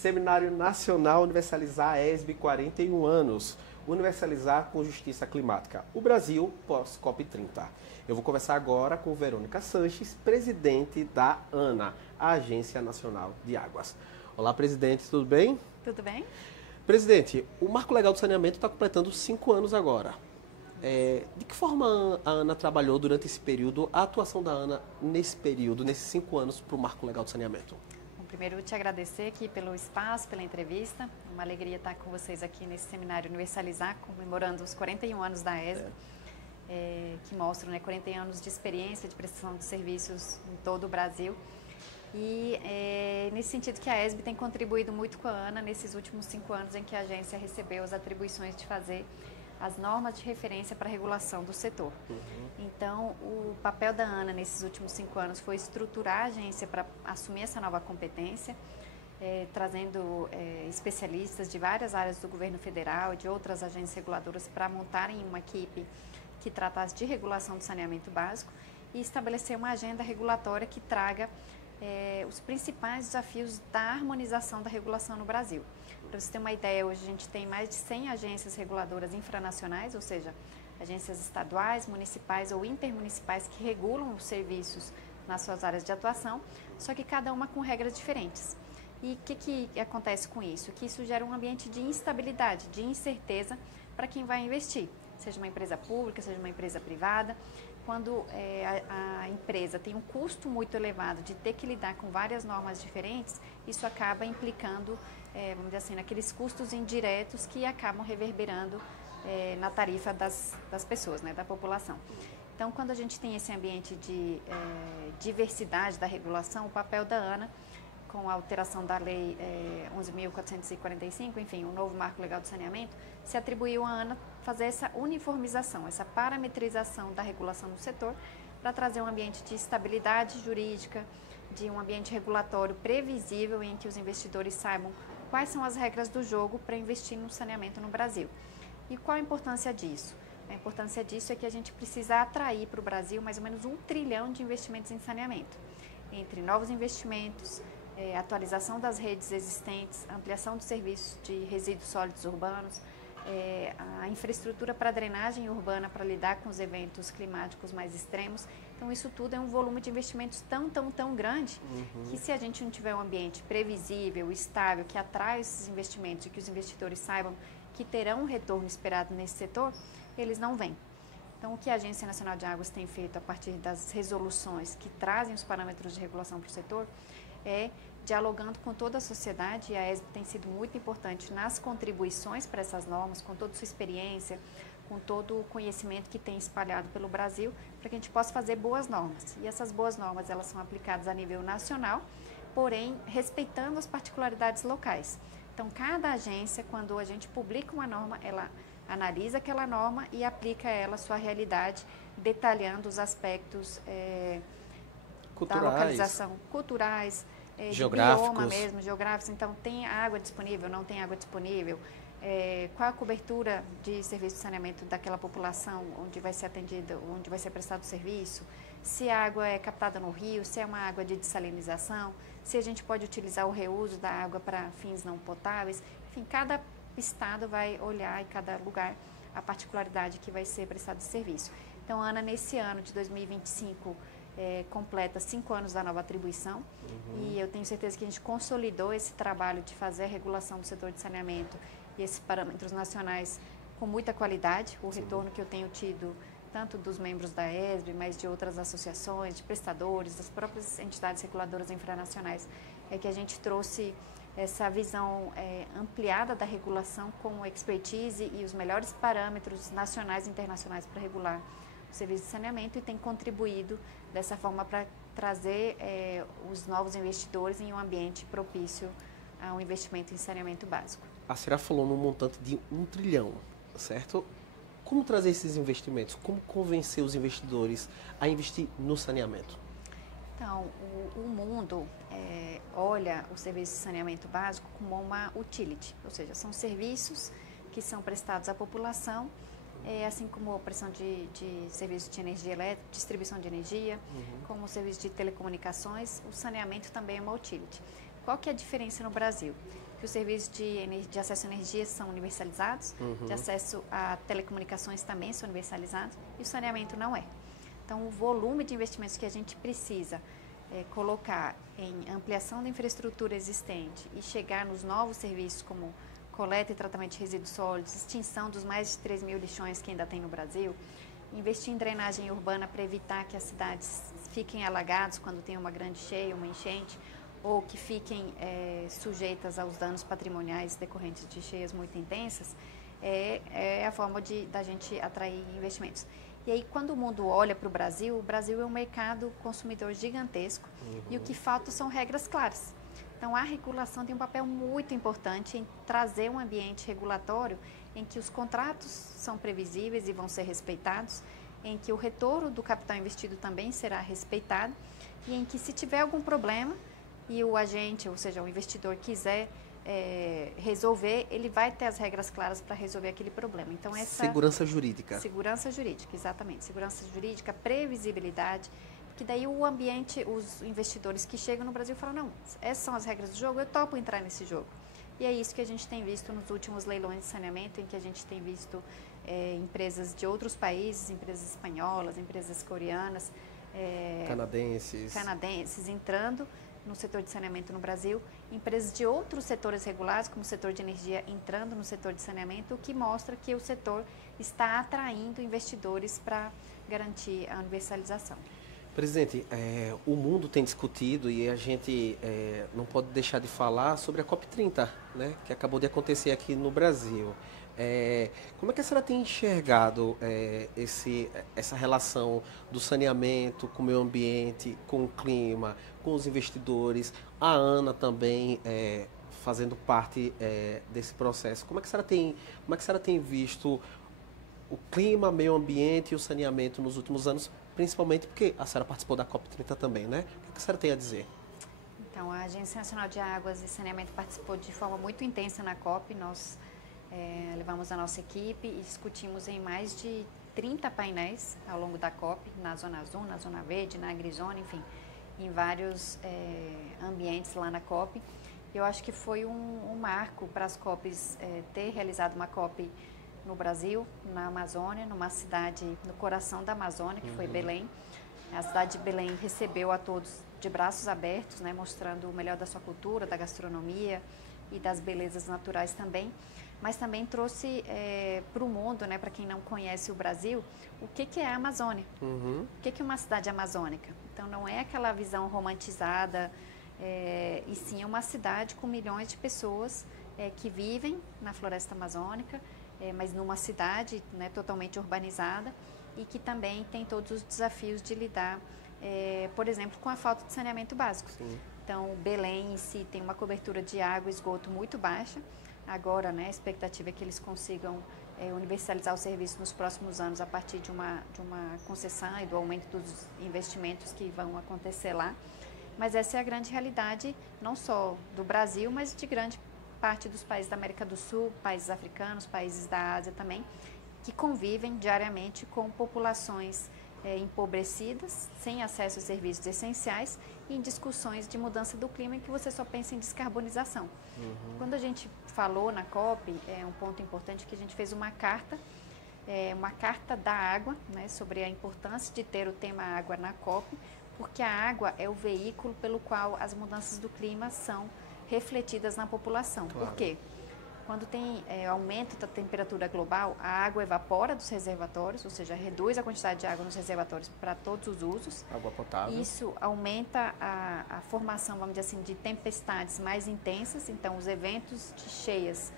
Seminário Nacional Universalizar a ESB 41 anos. Universalizar com justiça climática. O Brasil pós-COP30. Eu vou conversar agora com Verônica Sanches, presidente da ANA, a Agência Nacional de Águas. Olá, presidente, tudo bem? Tudo bem. Presidente, o Marco Legal do Saneamento está completando 5 anos agora. De que forma a ANA trabalhou durante esse período, a atuação da ANA nesse período, nesses 5 anos, para o Marco Legal do Saneamento? Bom, primeiro, te agradecer aqui pelo espaço, pela entrevista. Uma alegria estar com vocês aqui nesse seminário Universalizar, comemorando os 41 anos da ESB, que mostram 41 anos de experiência de prestação de serviços em todo o Brasil. E nesse sentido que a ESB tem contribuído muito com a ANA nesses últimos 5 anos em que a agência recebeu as atribuições de fazer as normas de referência para a regulação do setor. Então, o papel da ANA nesses últimos 5 anos foi estruturar a agência para assumir essa nova competência, trazendo especialistas de várias áreas do governo federal e de outras agências reguladoras para montarem uma equipe que tratasse de regulação do saneamento básico e estabelecer uma agenda regulatória que traga os principais desafios da harmonização da regulação no Brasil. Para você ter uma ideia, hoje a gente tem mais de 100 agências reguladoras infranacionais, ou seja, agências estaduais, municipais ou intermunicipais que regulam os serviços nas suas áreas de atuação, só que cada uma com regras diferentes. E o que acontece com isso? Que isso gera um ambiente de instabilidade, de incerteza para quem vai investir, seja uma empresa pública, seja uma empresa privada. Quando a empresa tem um custo muito elevado de ter que lidar com várias normas diferentes, isso acaba implicando, vamos dizer assim, naqueles custos indiretos que acabam reverberando na tarifa das pessoas, da população. Então, quando a gente tem esse ambiente de diversidade da regulação, o papel da ANA, com a alteração da Lei 11.445, enfim, o novo Marco Legal do Saneamento, se atribuiu à ANA fazer essa uniformização, essa parametrização da regulação do setor para trazer um ambiente de estabilidade jurídica, de um ambiente regulatório previsível em que os investidores saibam quais são as regras do jogo para investir no saneamento no Brasil. E qual a importância disso? A importância disso é que a gente precisa atrair para o Brasil mais ou menos 1 trilhão de investimentos em saneamento, entre novos investimentos, atualização das redes existentes, ampliação dos serviços de resíduos sólidos urbanos, a infraestrutura para drenagem urbana para lidar com os eventos climáticos mais extremos. Então, isso tudo é um volume de investimentos tão grande que se a gente não tiver um ambiente previsível, estável, que atrai esses investimentos e que os investidores saibam que terão um retorno esperado nesse setor, eles não vêm. Então, o que a Agência Nacional de Águas tem feito a partir das resoluções que trazem os parâmetros de regulação para o setor é dialogando com toda a sociedade, e a ESB tem sido muito importante nas contribuições para essas normas, com toda a sua experiência, com todo o conhecimento que tem espalhado pelo Brasil, para que a gente possa fazer boas normas. E essas boas normas, elas são aplicadas a nível nacional, porém, respeitando as particularidades locais. Então, cada agência, quando a gente publica uma norma, ela analisa aquela norma e aplica ela à sua realidade, detalhando os aspectos da localização, culturais, geográficos. De bioma mesmo, geográficos. Então, tem água disponível, não tem água disponível? Qual a cobertura de serviço de saneamento daquela população onde vai ser atendida, onde vai ser prestado o serviço? Se a água é captada no rio, se é uma água de dessalinização, se a gente pode utilizar o reuso da água para fins não potáveis. Enfim, cada estado vai olhar em cada lugar a particularidade que vai ser prestado de serviço. Então, a ANA, nesse ano de 2025, completa 5 anos da nova atribuição e eu tenho certeza que a gente consolidou esse trabalho de fazer a regulação do setor de saneamento e esses parâmetros nacionais com muita qualidade. O retorno que eu tenho tido tanto dos membros da ESB, mas de outras associações, de prestadores, das próprias entidades reguladoras infranacionais, é que a gente trouxe essa visão ampliada da regulação com expertise e os melhores parâmetros nacionais e internacionais para regular o serviço de saneamento e tem contribuído dessa forma para trazer os novos investidores em um ambiente propício ao investimento em saneamento básico. A senhora falou num montante de 1 trilhão, certo? Como trazer esses investimentos? Como convencer os investidores a investir no saneamento? Então, o mundo olha o serviço de saneamento básico como uma utility, ou seja, são serviços que são prestados à população, assim como a prestação de serviço de energia elétrica, distribuição de energia, como o serviço de telecomunicações, o saneamento também é uma utility. Qual que é a diferença no Brasil? que os serviços de acesso à energia são universalizados, de acesso a telecomunicações também são universalizados, e o saneamento não é. Então, o volume de investimentos que a gente precisa colocar em ampliação da infraestrutura existente e chegar nos novos serviços como coleta e tratamento de resíduos sólidos, extinção dos mais de 3 mil lixões que ainda tem no Brasil, investir em drenagem urbana para evitar que as cidades fiquem alagadas quando tem uma grande cheia, uma enchente, ou que fiquem sujeitas aos danos patrimoniais decorrentes de cheias muito intensas, é a forma da gente atrair investimentos. E aí, quando o mundo olha para o Brasil é um mercado consumidor gigantesco e o que falta são regras claras. Então, a regulação tem um papel muito importante em trazer um ambiente regulatório em que os contratos são previsíveis e vão ser respeitados, em que o retorno do capital investido também será respeitado e em que, se tiver algum problema e o agente, ou seja, o investidor quiser resolver, ele vai ter as regras claras para resolver aquele problema. Então, segurança jurídica. Segurança jurídica, exatamente. Segurança jurídica, previsibilidade, que daí o ambiente, os investidores que chegam no Brasil falam, não, essas são as regras do jogo, eu topo entrar nesse jogo. E é isso que a gente tem visto nos últimos leilões de saneamento, em que a gente tem visto empresas de outros países, empresas espanholas, empresas coreanas, canadenses entrando no setor de saneamento no Brasil, empresas de outros setores regulados, como o setor de energia, entrando no setor de saneamento, o que mostra que o setor está atraindo investidores para garantir a universalização. Presidente, o mundo tem discutido e a gente não pode deixar de falar sobre a COP30, né, que acabou de acontecer aqui no Brasil. Como é que a senhora tem enxergado essa relação do saneamento com o meio ambiente, com o clima, com os investidores, a ANA também fazendo parte desse processo? Como é que a senhora tem visto o clima, meio ambiente e o saneamento nos últimos anos, principalmente porque a senhora participou da COP30 também, né? O que a senhora tem a dizer? Então, a Agência Nacional de Águas e Saneamento participou de forma muito intensa na COP. Nós levamos a nossa equipe e discutimos em mais de 30 painéis ao longo da COP, na Zona Azul, na Zona Verde, na Agrizona, enfim, em vários ambientes lá na COP. Eu acho que foi um marco para as COPs ter realizado uma COP no Brasil, na Amazônia, numa cidade no coração da Amazônia, que foi Belém. A cidade de Belém recebeu a todos de braços abertos, né, mostrando o melhor da sua cultura, da gastronomia e das belezas naturais também, mas também trouxe para o mundo, né, para quem não conhece o Brasil, o que é a Amazônia, o que é uma cidade amazônica. Então, não é aquela visão romantizada, e sim uma cidade com milhões de pessoas que vivem na floresta amazônica, mas numa cidade, né, totalmente urbanizada e que também tem todos os desafios de lidar, por exemplo, com a falta de saneamento básico. Sim. Então, Belém em si tem uma cobertura de água e esgoto muito baixa. Agora, né, a expectativa é que eles consigam universalizar o serviço nos próximos anos a partir de uma concessão e do aumento dos investimentos que vão acontecer lá. Mas essa é a grande realidade, não só do Brasil, mas de grande parte dos países da América do Sul, países africanos, países da Ásia também, que convivem diariamente com populações empobrecidas, sem acesso a serviços essenciais e em discussões de mudança do clima em que você só pensa em descarbonização. Quando a gente falou na COP, um ponto importante que a gente fez uma carta da água, né, sobre a importância de ter o tema água na COP, porque a água é o veículo pelo qual as mudanças do clima são refletidas na população. Claro. Por quê? Quando tem aumento da temperatura global, a água evapora dos reservatórios, ou seja, reduz a quantidade de água nos reservatórios para todos os usos. Água potável. Isso aumenta a formação, vamos dizer assim, de tempestades mais intensas. Então, os eventos de cheias,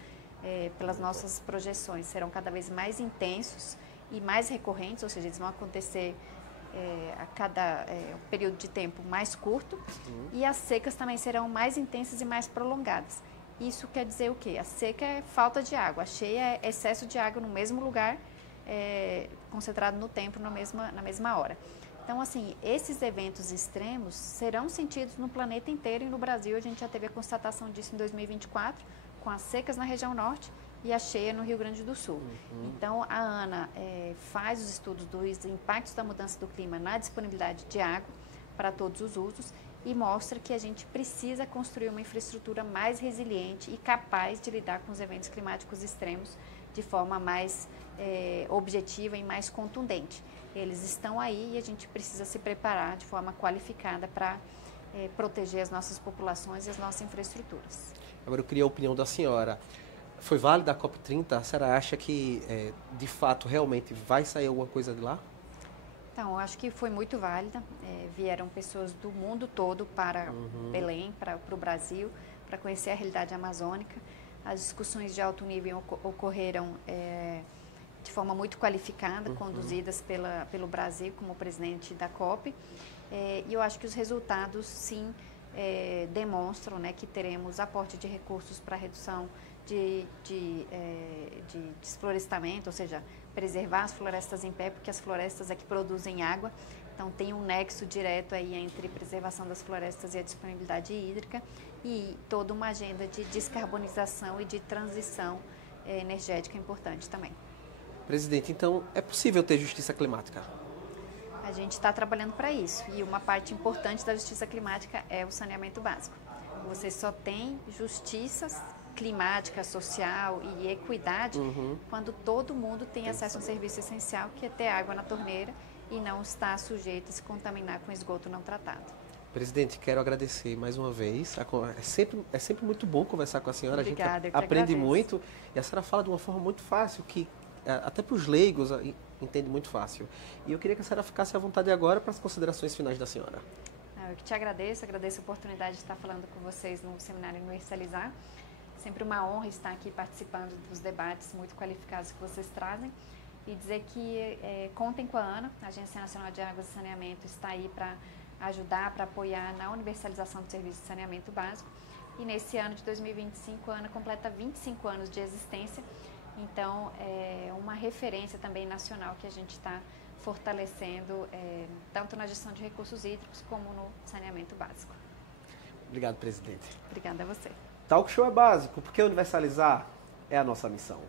pelas nossas projeções, serão cada vez mais intensos e mais recorrentes, ou seja, eles vão acontecer a cada período de tempo mais curto, e as secas também serão mais intensas e mais prolongadas. Isso quer dizer o quê? A seca é falta de água, a cheia é excesso de água no mesmo lugar, concentrado no tempo na mesma hora. Então, assim, esses eventos extremos serão sentidos no planeta inteiro, e no Brasil a gente já teve a constatação disso em 2024, com as secas na região norte e a cheia no Rio Grande do Sul. Então, a ANA faz os estudos dos impactos da mudança do clima na disponibilidade de água para todos os usos, e mostra que a gente precisa construir uma infraestrutura mais resiliente e capaz de lidar com os eventos climáticos extremos de forma mais objetiva e mais contundente. Eles estão aí e a gente precisa se preparar de forma qualificada para proteger as nossas populações e as nossas infraestruturas. Agora eu queria a opinião da senhora. Foi válida a COP30? A senhora acha que, de fato, realmente vai sair alguma coisa de lá? Então, eu acho que foi muito válida. Vieram pessoas do mundo todo para Belém, para o Brasil, para conhecer a realidade amazônica. As discussões de alto nível ocorreram de forma muito qualificada, conduzidas pelo Brasil como presidente da COP. E eu acho que os resultados, sim, demonstram, né, que teremos aporte de recursos para redução de desflorestamento, ou seja, preservar as florestas em pé, porque as florestas é que produzem água. Então, tem um nexo direto aí entre preservação das florestas e a disponibilidade hídrica e toda uma agenda de descarbonização e de transição energética importante também. Presidente, então é possível ter justiça climática? A gente está trabalhando para isso e uma parte importante da justiça climática é o saneamento básico. Você só tem justiça climática, social e equidade quando todo mundo tem acesso a um serviço essencial, que é ter água na torneira e não estar sujeito a se contaminar com esgoto não tratado. Presidente, quero agradecer mais uma vez. É sempre muito bom conversar com a senhora. Obrigada, a gente eu que aprende agradeço. muito e a senhora fala de uma forma muito fácil, que até para os leigos entende muito fácil. E eu queria que a senhora ficasse à vontade agora para as considerações finais da senhora. Eu que te agradeço a oportunidade de estar falando com vocês no Seminário Universalizar. Sempre uma honra estar aqui participando dos debates muito qualificados que vocês trazem e dizer que contem com a ANA, a Agência Nacional de Águas e Saneamento está aí para ajudar, para apoiar na universalização do serviço de saneamento básico. E nesse ano de 2025, a ANA completa 25 anos de existência, então é uma referência também nacional que a gente está fortalecendo, tanto na gestão de recursos hídricos como no saneamento básico. Obrigado, presidente. Obrigada a você. Talk Show é básico, porque universalizar é a nossa missão.